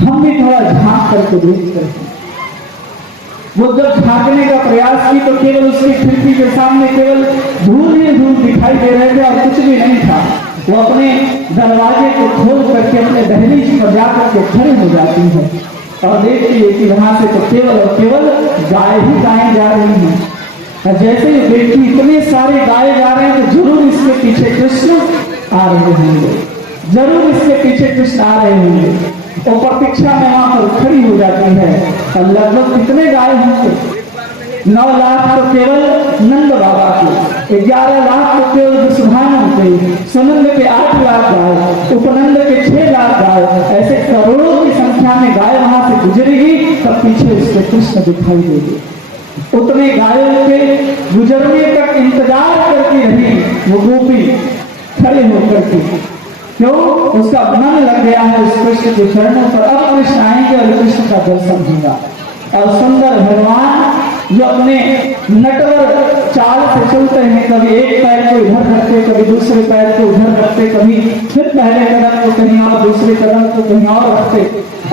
हम भी थोड़ा झांक करके देखते हैं। वो जब झांकने का प्रयास की तो केवल उसकी खिड़की के सामने केवल धूल ही धूल दिखाई दे रहे थे और कुछ भी नहीं था। वो अपने दरवाजे को खोल करके अपने दहलीज पर जाकर के खड़े हो जाती है और देखती है कि वहां से तो केवल और केवल गाय ही गायें जा रही हैं। जैसे ही देखती इतने सारे गाय जा रहे हैं तो जरूर इसके पीछे कृष्ण आ रहे होंगे, जरूर इसके पीछे कृष्ण आ रहे होंगे। और प्रतीक्षा में वहां पर खड़ी हो जाती है और लगभग कितने गाय होंगे, 9 लाख तो केवल नंद बाबा के, 11 लाख तो केवल विश्वभानु के, सुनंद के 8 लाख गाय, उपनंद के 6 लाख गाय, ऐसे करोड़ों की संख्या में गाय वहां से गुजरेगी, तब पीछे उसके कृष्ण दिखाई देगी। उतने गायों के गुजरने तक इंतजार करती रही वो गोपी खड़े होकर के, क्यों? उसका मन लग गया है उस कृष्ण के चरणों पर। अब कृष्ण आएंगे और कृष्ण का दर्शन होगा। और सुंदर भगवान जो अपने नटवर चाल से चलते हैं, कभी एक पैर को इधर रखते, कभी दूसरे पैर को उधर रखते, कभी फिर पहले कदम को कहीं और दूसरे कदम को कहीं और रखते,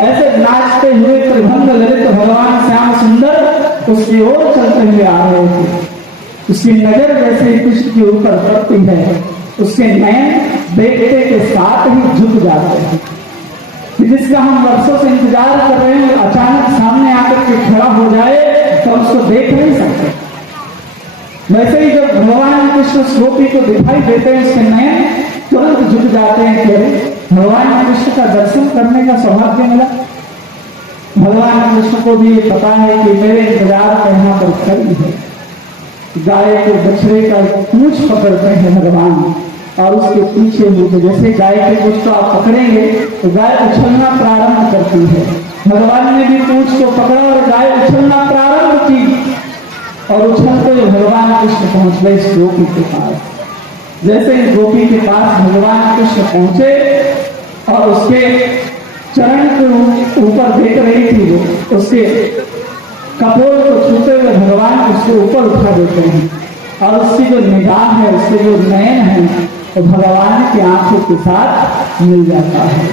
ऐसे नाचते हुए त्रिभंग ललित भगवान श्याम सुंदर उसकी ओर चलते हुए आ रहे थे। उसकी नजर जैसे कृष्ण के ऊपर पड़ती है, उसके नयन देखते के साथ ही झुक जाते हैं। जिसका हम वर्षों से इंतजार कर रहे हैं, अचानक सामने आकर के खड़ा हो जाए तो उसको देख नहीं सकते। वैसे ही जब भगवान कृष्ण गोपी को दिखाई देते हैं, उसके नयन तुरंत झुक जाते हैं कि भगवान कृष्ण का दर्शन करने का सौभाग्य मिला। भगवान कृष्ण को भी ये पता है कि मेरे इंतजार में यहाँ पर खड़ी है। गाय के बछड़े का पूंछ पकड़ते हैं भगवान और उसके पीछे होते, जैसे गाय के पूंछ को आप पकड़ेंगे तो गाय उछलना प्रारंभ करती है। भगवान ने भी पूंछ को पकड़ा और गाय उछलना प्रारंभ की और उछलते हुए भगवान कृष्ण पहुंच गए इस गोपी के पास। जैसे इस गोपी के पास भगवान कृष्ण पहुंचे और उसके चरण के ऊपर देख रही थी, वो उसके कपोल को छूते हुए भगवान उसको ऊपर उठा देते हैं और उसकी जो निगाह है, उसके जो नयन है, तो भगवान की आंखों के साथ मिल जाता है।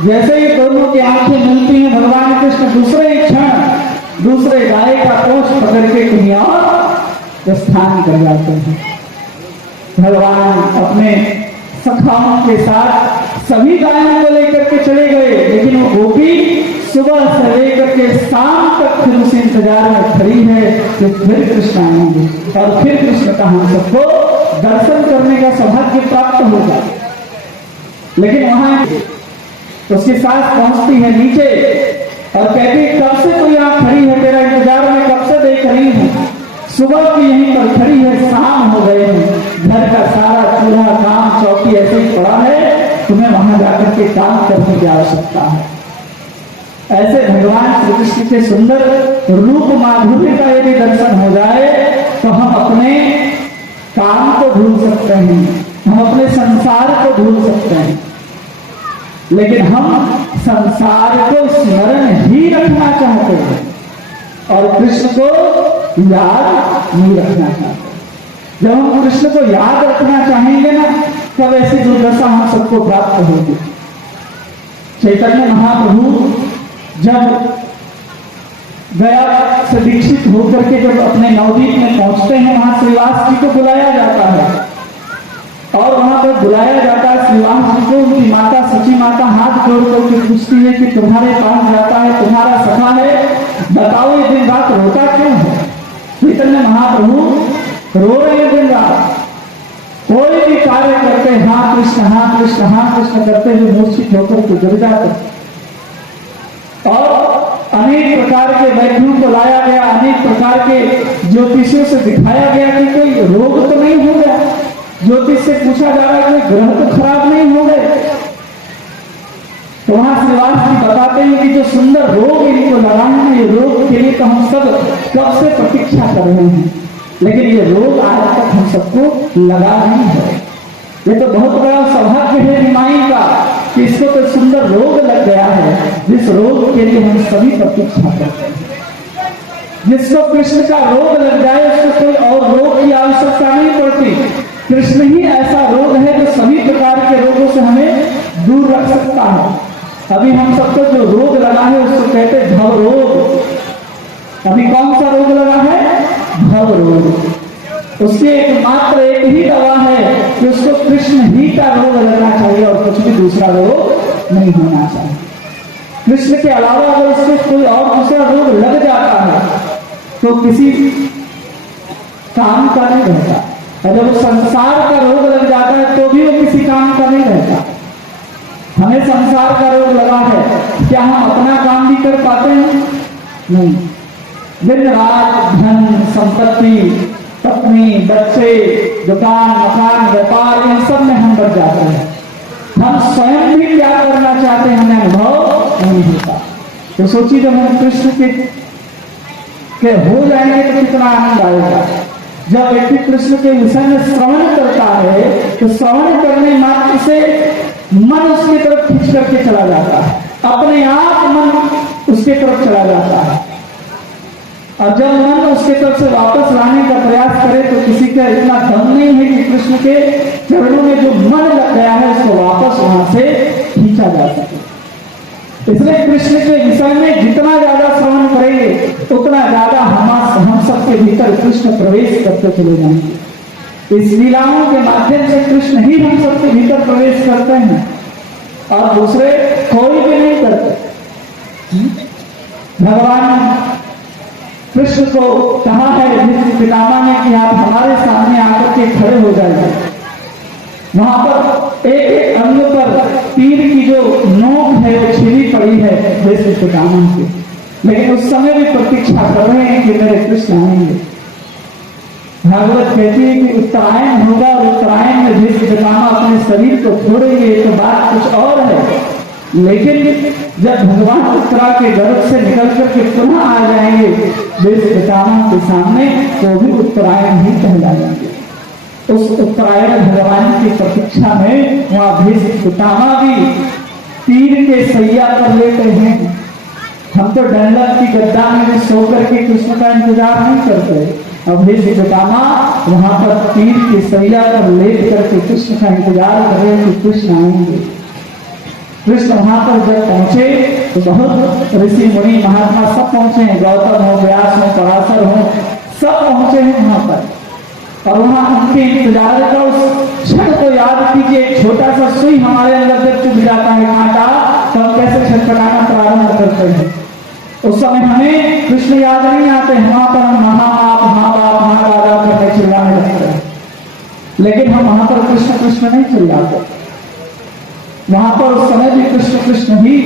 जैसे ही दोनों की आंखें मिलती हैं, भगवान कृष्ण दूसरे ही क्षण दूसरे गाय का पोष पकड़ के कहीं और प्रस्थान कर जाते हैं। भगवान अपने सखाओं के साथ सभी गायों को लेकर के चले गए, लेकिन वो गोपी सुबह से लेकर के शाम तक फिर उस इंतजार में खड़ी है कि फिर कृष्ण आएंगे और फिर कृष्ण का हम सबको दर्शन करने का सौभाग्य प्राप्त होगा। लेकिन वहां उसकी सास पहुंचती है नीचे और कहती, कब से तू यहाँ खड़ी है, तेरा इंतजार में कब से देख रही हूँ, सुबह की यहीं पर खड़ी है, शाम हो गए हैं, घर का सारा चूल्हा काम चौकी ऐसे ही पड़ा है, तुम्हें वहां जाकर के काम करने की आवश्यकता है। ऐसे भगवान श्री कृष्ण के सुंदर रूप माधुर्य का यदि दर्शन हो जाए तो हम अपने काम को भूल सकते हैं, हम अपने संसार को भूल सकते हैं, लेकिन हम संसार को स्मरण ही रखना चाहते हैं और कृष्ण को याद नहीं रखना चाहते। जब हम कृष्ण को याद रखना चाहेंगे ना, तब ऐसी दुर्दशा हम सबको प्राप्त होगी। चैतन्य महाप्रभु जब गया से दीक्षित होकर के जब अपने नवदीप में पहुंचते हैं, वहां श्रीवास जी को बुलाया जाता है और वहां पर बुलाया जाता है श्रीवास जी को। उनकी माता सची माता हाथ जोड़ करके पूछती है कि तुम्हारे पास जाता है, तुम्हारा सखा है, बताओ ये दिन रात रोता क्यों है। चैतन्य महाप्रभु रो रहे हैं दिन रात, कोई भी कार्य करते हाँ कृष्ण हाँ कृष्ण हाँ कृष्ण करते हुए मूर्छित होकर के गिर जाते। और अनेक प्रकार के वैद्यों को लाया गया, अनेक प्रकार के ज्योतिषियों से दिखाया गया कि कोई रोग तो नहीं हो गया। ज्योतिष से पूछा जा रहा है कोई ग्रह तो खराब नहीं हो गए। तो वहां श्रीवास जी बताते हैं कि जो सुंदर रोग इनको लगा है, ये रोग के लिए तो हम सब कब से प्रतीक्षा कर रहे हैं, लेकिन ये रोग आज तक हम सबको लगा नहीं है। ये तो बहुत बड़ा सौभाग्य है निमाई का कि इसको तो सुंदर रोग लग गया है, जिस रोग के लिए हम सभी प्रतीक्षा करते हैं। जिसको कृष्ण का रोग लग जाए उसको कोई और रोग की आवश्यकता नहीं पड़ती। कृष्ण ही ऐसा रोग है जो सभी प्रकार के रोगों से हमें दूर रख सकता है। अभी हम सबको जो रोग लगा है उसको कहते हैं भव रोग। अभी कौन सा रोग लगा है? भव रोग। उसकी एकमात्र एक ही दवा है कि उसको कृष्ण ही का रोग लगना चाहिए और कुछ भी दूसरा रोग नहीं होना चाहिए। कृष्ण के अलावा अगर उससे कोई और दूसरा रोग लग जाता है तो किसी काम का नहीं रहता, और जब संसार का रोग लग जाता है तो भी वो किसी काम का नहीं रहता। हमें संसार का रोग लगा है, क्या हम अपना काम भी कर पाते हैं? नहीं। दिन रात धन संपत्ति पत्नी बच्चे दुकान मकान व्यापार इन सब में हम बढ़ जाते हैं। हम स्वयं भी क्या करना चाहते हैं हमें अनुभव नहीं होता। तो सोचिए जब हम कृष्ण के हो जाएंगे तो कितना आनंद आएगा। जब व्यक्ति कृष्ण के विषय में श्रवण करता है तो श्रवण करने मात्र से मन उसकी तरफ खींच करके चला जाता है, अपने आप मन उसके तरफ चला जाता है। और जब मन उसके तरफ से वापस लाने का प्रयास करे तो किसी का इतना दम नहीं है कि कृष्ण के चरणों में जो मन लग गया है उसको वापस वहां से खींचा जा सके। इसलिए कृष्ण के विषय में जितना ज्यादा श्रवण करेंगे उतना ज्यादा हम सबके भीतर कृष्ण प्रवेश करते चले जाएंगे। इस लीलाओं के माध्यम से कृष्ण ही हम सबके भीतर प्रवेश करते हैं और दूसरे कोई भी नहीं करते। भगवान कृष्ण को कहा है जिस पितामह ने कि आप हमारे सामने आकर के खड़े हो जाइए। वहां पर एक एक अंग पर तीर की जो नोक है वो छिली पड़ी है जैसे पितामह की, लेकिन उस समय भी प्रतीक्षा कर रहे हैं कि मेरे कृष्ण आएंगे। भागवत कहती है कि उत्तरायण होगा और उत्तरायण में जिस पितामह अपने शरीर को छोड़ेंगे तो बात कुछ और है, लेकिन जब भगवान उत्तरा के गर्भ से निकल करके पुनः आ जाएंगे देश पितामह के सामने तो भी उत्तरायण ही कहलाएंगे। उस उत्तरायण भगवान की प्रतीक्षा में वहां भीष्म पितामह भी तीर के सैया पर लेते हैं। हम तो डंडक की गद्दा में भी सो करके कृष्ण का इंतजार नहीं करते, और भीष्म पितामह वहां पर तीर की सैया पर लेट करके कृष्ण का इंतजार कर रहे हैं कि कृष्ण आएंगे। कृष्ण वहां पर जब पहुंचे तो बहुत ऋषि मुनि महात्मा सब पहुंचे हैं, गौतम हो, व्यास हो, पराशर हो, सब पहुंचे हैं वहां पर। और वहां उनके इंतजार का उस क्षण को याद कीजिए, एक छोटा सा सुई हमारे अंदर जब चुभ जाता है कांटा, तो हम कैसे छटपटाना प्रारंभ करते हैं। उस समय हमें कृष्ण याद नहीं आते, वहां पर हम महाबाप महाबाप महादादा करके चिल्लाने लगते हैं। लेकिन हम वहां पर कृष्ण कृष्ण नहीं चिल्लाते, वहां पर उस समय भी कृष्ण कृष्ण ही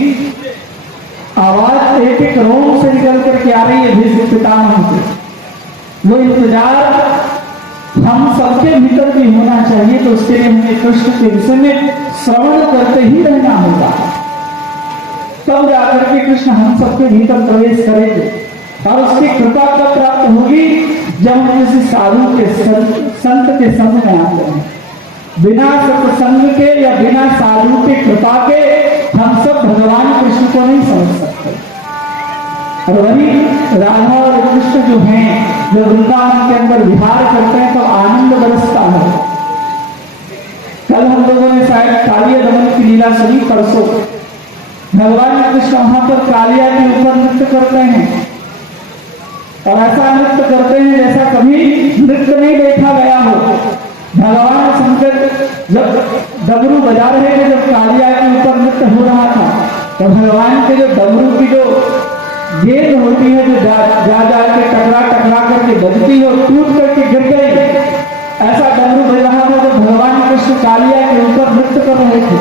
आवाज एक एक रोम से निकल करके आ रही है भीष्म पितामह से। वो इंतजार हम सबके भीतर भी होना चाहिए, तो उसके लिए हमें कृष्ण के विषय में श्रवण करते ही रहना होगा, तब जाकर के कृष्ण हम सबके भीतर प्रवेश करेंगे। और उसकी कृपा कब प्राप्त होगी, जब हम किसी साधु के संत के संग में आते हैं। बिना सत्संग के या बिना साधु के कृपा के हम सब भगवान कृष्ण को नहीं समझ सकते। और वही राधा और कृष्ण जो हैं, जब वृंदावन के अंदर विहार करते हैं तो आनंद बरसता है। कल हम लोगों ने शायद कालिया दमन की लीला सुनी, परसों भगवान कृष्ण वहां पर कालिया के ऊपर नृत्य करते हैं, और ऐसा नृत्य करते हैं जैसा कभी नृत्य नहीं देखा गया हो। भगवान शंकर जब डमरू बजा रहे थे, जब कालिया के ऊपर नृत्य हो रहा था, तो भगवान के जो डमरू की जो गेंद होती है, जो जा जा के टकरा टकरा करके बजती है, टूट करके गिर गई, ऐसा डमरू बज रहा था। तो भगवान कृष्ण कालिया के ऊपर नृत्य कर रहे थे।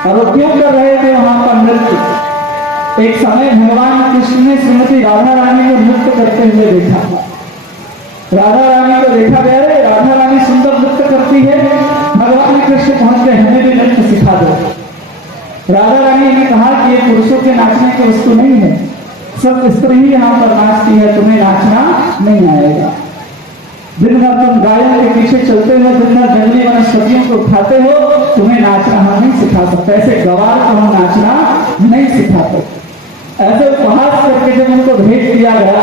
और वो क्यों कर रहे थे वहां पर नृत्य? एक समय भगवान कृष्ण ने श्रीमती राधा रानी को नृत्य करते हुए देखा। राधा रानी को देखा गया, राधा रानी सुंदर नृत्य करती है, भगवान कृष्ण पहुंचते, हमें भी नृत्य सिखा दो। राधा रानी ने कहा कि ये पुरुषों के नाचने की वस्तु नहीं है, सब स्त्री ही यहाँ पर नाचती है, तुम्हें नाचना नहीं आएगा। दिन भर तुम गायों के पीछे चलते हो, दिन भर जंगली वनस्पतियों को खाते हो, तुम्हें नाचना हम नहीं सिखा सकते, ऐसे गवार को हम नाचना नहीं सिखाते। ऐसे उपहास करके जब उनको भेज दिया गया,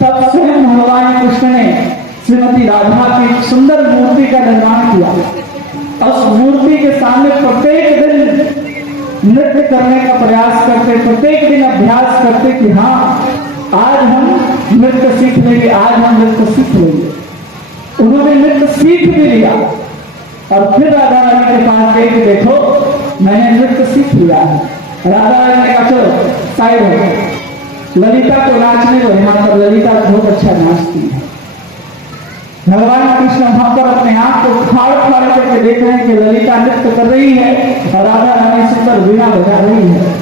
तब स्वयं भगवान कृष्ण ने श्रीमती राधा की सुंदर मूर्ति का निर्माण किया। उस मूर्ति के सामने प्रत्येक दिन नृत्य करने का प्रयास करते, प्रत्येक दिन अभ्यास करते कि हाँ आज हम नृत्य सीख लेंगे, आज हम नृत्य सीख लेंगे। उन्होंने नृत्य सीख भी लिया, और फिर राधा रानी के पास गए कि देखो मैंने नृत्य सीख लिया है। राधा रानी ने कहा चलो साइड हो, ललिता को नाचने दो, यहाँ पर ललिता बहुत अच्छा नाचती है। भगवान कृष्ण वहां पर अपने आप को फाड़ फाड़ करके देख रहे हैं कि ललिता नृत्य कर रही है और राधा रानी सुंदर वीणा बजा रही है।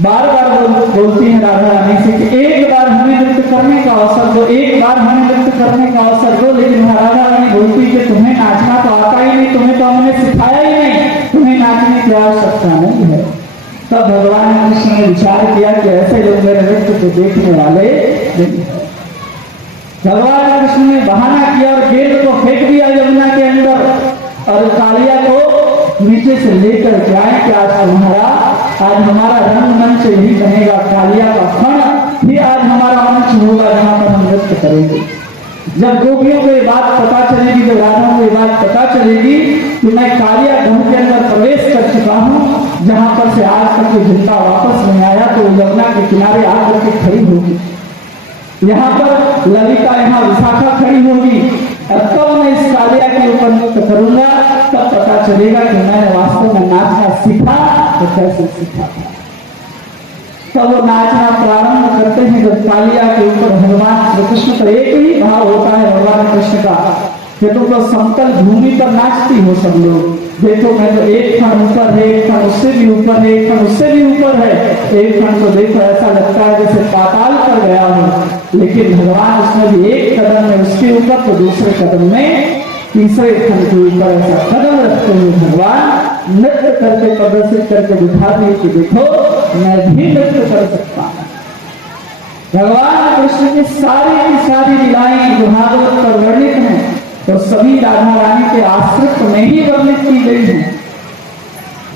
बार बार बोलती है राधा रानी से कि एक बार हमें नृत्य करने का अवसर दो, एक बार हमें नृत्य करने का अवसर दो। लेकिन राधा रानी बोलती कि तुम्हें नाचना तो आता ही नहीं, तुम्हें तो हमने सिखाया ही नहीं, तुम्हें नाचने की आवश्यकता नहीं है। तब भगवान कृष्ण ने विचार किया कि ऐसे लोग मेरे नृत्य को देखने वाले नहीं है। भगवान कृष्ण ने बहाना किया और गेंद को फेंक दिया यमुना के अंदर, और कालिया को नीचे से लेकर के आए कि आज तुम्हारा, आज हमारा रंगमंच यही बनेगा, कालिया का फण ही आज हमारा मंच होगा जहां पर हम नृत्य करेंगे। जब गोपियों को ये बात पता चलेगी, जब राधा को ये बात पता चलेगी कि मैं कालिया गढ़ के अंदर प्रवेश कर चुका हूँ, जहां पर से आज तक कोई जिंदा वापस नहीं आया, तो यमुना के किनारे आकर के खड़ी होगी। यहाँ पर ललिता, यहाँ विशाखा खड़ी होगी, और तब मैं इस कालिया के ऊपर नृत्य करूंगा, तब पता चलेगा कि मैंने वास्तव में नाचना सीखा तो कैसे सीखा था। तब वो नाचना प्रारंभ करते हैं। जब कालिया के ऊपर भगवान श्री कृष्ण का एक ही भाव होता है भगवान कृष्ण का कि तुम तो समतल भूमि पर नाचती हो सब लोग, देखो मैं तो एक क्षण ऊपर है, एक क्षण उससे भी ऊपर है, एक क्षण उससे भी ऊपर है, एक क्षण तो देखो ऐसा लगता है जैसे पाताल पर गया हो। लेकिन भगवान उसमें भी एक कदम में उसके ऊपर, तो दूसरे कदम में तीसरे क्षण के ऊपर ऐसा कदम रखते हुए भगवान नृत्य करके प्रदर्शित करके दिखा दिए कि देखो मैं भी नृत्य कर सकता हूँ। भगवान कृष्ण की सारी लीलाएं जो भागवत पर वर्णित हैं, तो सभी राधा रानी के आश्रित में ही वर्णित की गई है।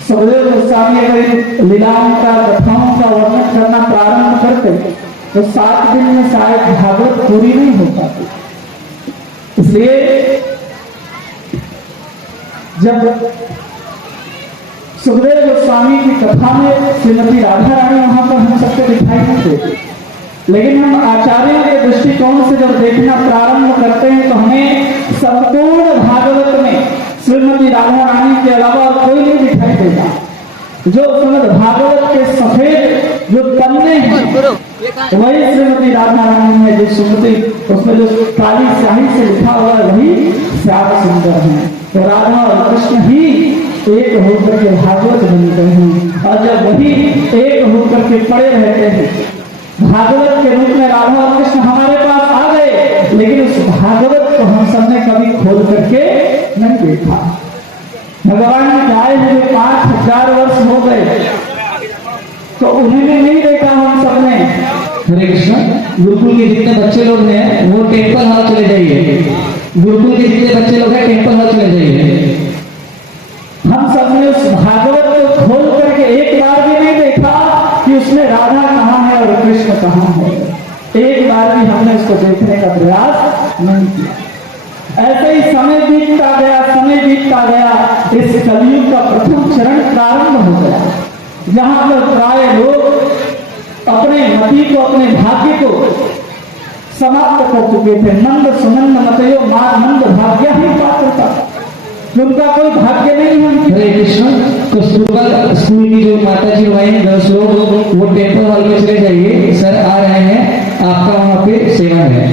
सुखदेव गोस्वामी अगर लीलाओं का, कथाओं का वर्णन करना प्रारंभ करते तो 7 दिन में शायद भागवत पूरी नहीं हो पाती। इसलिए जब सुखदेव गोस्वामी की कथा में श्रीमती राधा रानी वहां पर हम सबको दिखाई नहीं देती, लेकिन हम आचार्यों के दृष्टिकोण से जब देखना प्रारंभ करते हैं तो हमें संपूर्ण भागवत में श्रीमती राधा रानी के अलावा और कोई नहीं दिखाई देता। जो श्रीमद भागवत के सफेद जो पन्ने हैं वही श्रीमती राधा रानी है, जो सुमति उसमें जो काली स्याही से लिखा हुआ वही श्याम सुंदर है। तो राधा और कृष्ण ही एक होकर के भागवत बनते हैं, और जब वही एक होकर के पड़े रहते हैं भागवत के रूप में राधा और कृष्ण हमारे पास आ गए, लेकिन उस भागवत को हम सबने कभी खोल करके नहीं देखा। भगवान ने आए हुए 5000 वर्ष हो गए तो उन्होंने नहीं देखा हम सबने। हरे कृष्ण। गुरुकुल के जितने बच्चे लोग हैं वो टेम्पल हॉल चले जाइए। गुरुकुल के जितने बच्चे लोग हैं टेम्पल हॉल चले जाइए। हम सबने उस भागवत को खोल करके एक बार भी नहीं देखा कि उसमें राधा कहाँ है और कृष्ण कहाँ है। एक बार भी हमने उसको देखने का प्रयास नहीं किया। ऐसे ही समय बीतता गया, समय बीतता गया। इस कलयुग का प्रथम चरण प्रारंभ हो गया, जहां पर प्राय लोग अपने मति को, अपने भाग्य को समाप्त कर चुके थे। मंद सुनंद मतयो मार मंद भाग्य ही पात्रता, उनका कोई भाग्य नहीं है। हरे कृष्ण। तो स्कूल की जो माता जी भाई 10 लोग वो टेम्पल हॉल में चले जाइए, सर आ रहे हैं, आपका वहाँ पे सेवा है।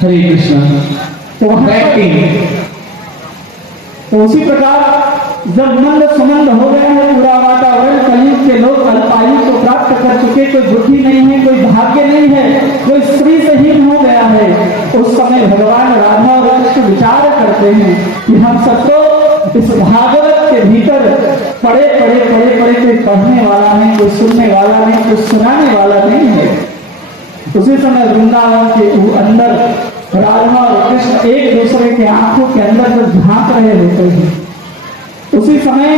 हरे कृष्ण। तो उसी प्रकार जब मंद सुमंद हो गए हैं पूरा वातावरण, कलयुग के लोग अल्पायु को प्राप्त कर चुके, कोई बुद्धि नहीं है, कोई भाग्य नहीं है, कोई स्त्री से हीन हो गया है, उस समय भगवान राधा और कृष्ण विचार करते हैं कि हम सबको इस भागवत के भीतर पड़े पड़े पड़े पड़े कोई पढ़ने वाला नहीं, कोई सुनने वाला नहीं, कोई सुनाने वाला नहीं है। उसी समय वृंदावन के अंदर राधा और कृष्ण एक दूसरे के आंखों के अंदर जब झांक रहे होते हैं, उसी समय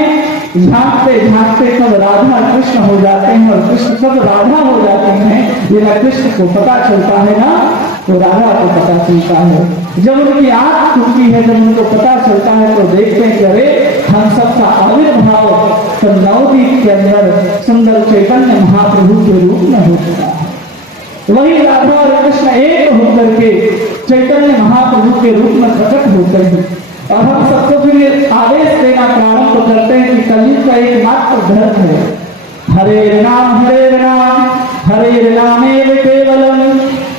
झांकते झांकते कब राधा कृष्ण हो जाते हैं और कृष्ण कब राधा हो जाते हैं, ये ना कृष्ण को पता चलता है ना तो राधा को पता चलता है। जब उनकी आंख खुलती है, जब उनको पता चलता है तो देखते हैं कि अरे हम सबका आविर्भाव तो नवदीप के अंदर सुंदर चैतन्य महाप्रभु के रूप में हो चुका है। वही राधा और कृष्ण एक होकर के चैतन्य महाप्रभु के रूप में प्रकट होते हैं। और हम सबको फिर आदेश देना प्रारंभ करते हैं कि कलयुग का एकमात्र धर्म है हरे राम हरे नामेव केवलम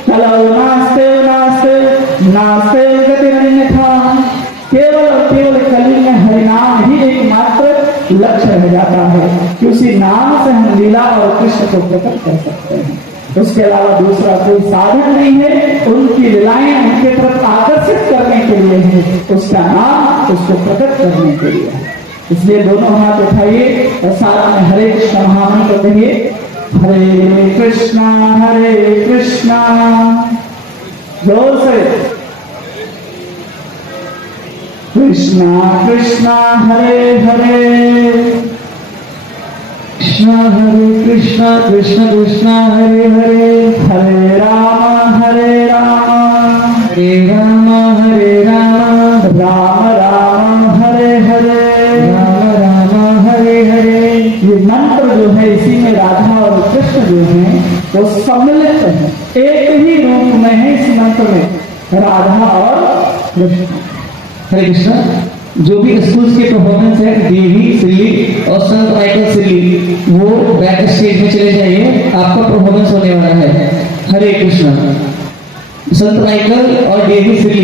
कलौ नास्ते नास्ते नास्ते गतिरन्यथा। केवल और केवल कलयुग में हरि नाम ही एकमात्र लक्ष्य रह जाता है कि उसी नाम से हम लीला और कृष्ण को प्रकट कर सकते हैं। उसके अलावा दूसरा कोई साधन नहीं है। उनकी लीलाएं उनके तरफ आकर्षित करने के लिए है, उसका नाम उसको प्रकट करने के लिए है। इसलिए दोनों हाथ उठाइए और साथ में हरे कृष्ण महामंत्र कहिए। हरे कृष्णा जोर से कृष्णा कृष्णा हरे हरे कृष्णा कृष्ण कृष्ण हरे हरे हरे राम हरे राम राम राम हरे हरे ये मंत्र जो है इसी में राधा और कृष्ण जो है वो सम्मिलित है, एक ही रूप में है इस मंत्र में राधा और कृष्ण। हरे कृष्ण। जो भी स्कूल्स के परफॉर्मेंस है देवी श्री और संत माइकल श्री वो बैक स्टेज में चले जाइए, आपका परफॉर्मेंस होने वाला है। हरे कृष्ण। संत माइकल और देवी श्री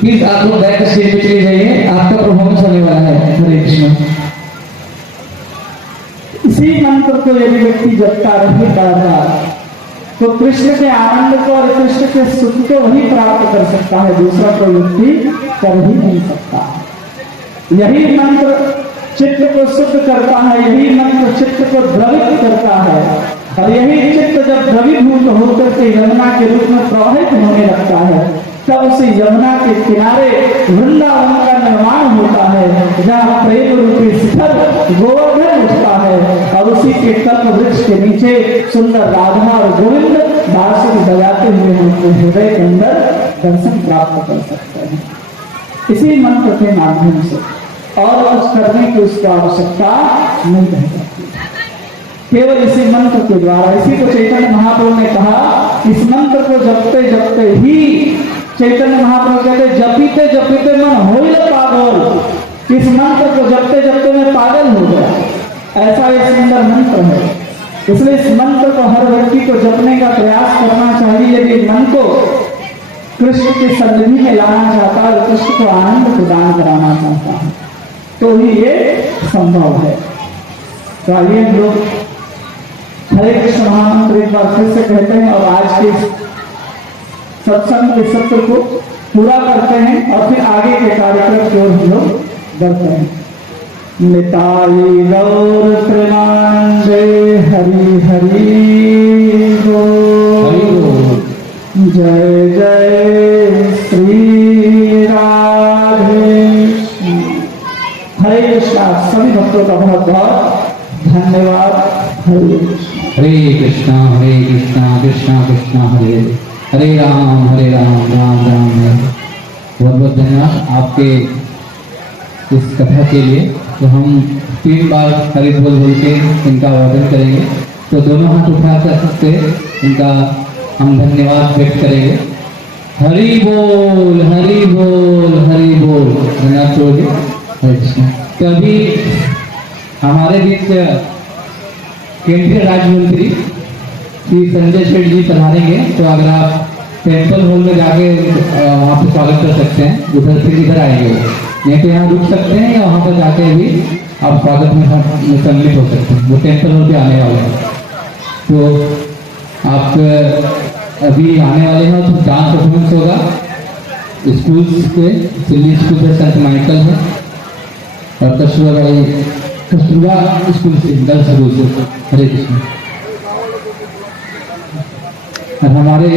प्लीज आप लोग बैक स्टेज में चले जाइए, आपका परफॉर्मेंस होने वाला है। हरे कृष्ण। इसी मंत्र को यदि व्यक्ति जपता रहे बार तो कृष्ण के आनंद को और कृष्ण के सुख को वही प्राप्त कर सकता है, दूसरा कोई व्यक्ति कर ही नहीं सकता। यही मंत्र चित्त को शुद्ध करता है, यही मंत्र चित्त को द्रवित करता है, और यही चित्त जब द्रवीभूत होकर के यमुना के रूप में प्रवाहित होने लगता है तब उसी यमुना के किनारे वृंदावन का निर्माण होता है, जहाँ प्रेम रूपी शिखर गोवर्धन उठता है और उसी के कल्प वृक्ष के नीचे सुंदर राधा और गोविंद बांसुरी बजाते हुए हम अपने हृदय के अंदर दर्शन प्राप्त कर सकते हैं इसी मंत्र के माध्यम से। और कुछ करने की उसको आवश्यकता नहीं रह जाती। केवल इसी मंत्र के द्वारा, इसी को चैतन्य महाप्रभु ने कहा, इस मंत्र को जपते जपते ही चैतन्य महाप्रभु कहते जपीते जपीते मन हो ही पागल, इस मंत्र को जपते जपते मैं पागल हो गया। ऐसा ये सुंदर मंत्र है, इसलिए इस मंत्र को हर व्यक्ति को जपने का प्रयास करना चाहिए। यदि मन को कृष्ण की सन्निधि में लाना चाहता है, कृष्ण को आनंद प्रदान कराना चाहता है, तो ही ये संभव है। तो आइए हम लोग हरे कृष्ण महामंत्र एक बार फिर से कहते हैं और आज के सत्संग के सत्र को पूरा करते हैं और फिर आगे के कार्यक्रम की ओर हम लोग बढ़ते हैं। निताई गौर प्रेमानंदे हरि हरि बोल, जय जय श्री राधे। हरे कृष्णा। सभी भक्तों का बहुत बहुत धन्यवाद। हरे कृष्णा। हरे कृष्णा कृष्णा कृष्णा हरे हरे राम राम राम हरे। बहुत बहुत धन्यवाद आपके इस कथा के लिए। तो हम 3 बार हरि बोल बोल के इनका वर्णन करेंगे। तो दोनों हाथ उठा कर सकते इनका हम धन्यवाद व्यक्त करेंगे। हरि बोल हरि बोल हरि बोल। धन्यवाद छोड़िए। हरे कृष्ण। तो अभी हमारे बीच केंद्रीय राज्य मंत्री श्री संजय सेठ जी पधारेंगे। तो अगर आप टेम्पल हॉल में जाके वहाँ पे स्वागत कर सकते हैं, उधर से इधर आएंगे नहीं तो यहाँ रुक सकते हैं या वहाँ पर जाके भी आप स्वागत में सम्मिलित हो सकते हैं। वो टेम्पल हॉल पे आने वाले हैं। तो आप अभी आने वाले हैं तो डांस परफॉर्मेंस होगा स्कूल के दिल्ली स्कूल से सेंट माइकल है और कस्तूरबा स्कूल से गर्ल्स स्कूल से। हरे कृष्ण। हमारे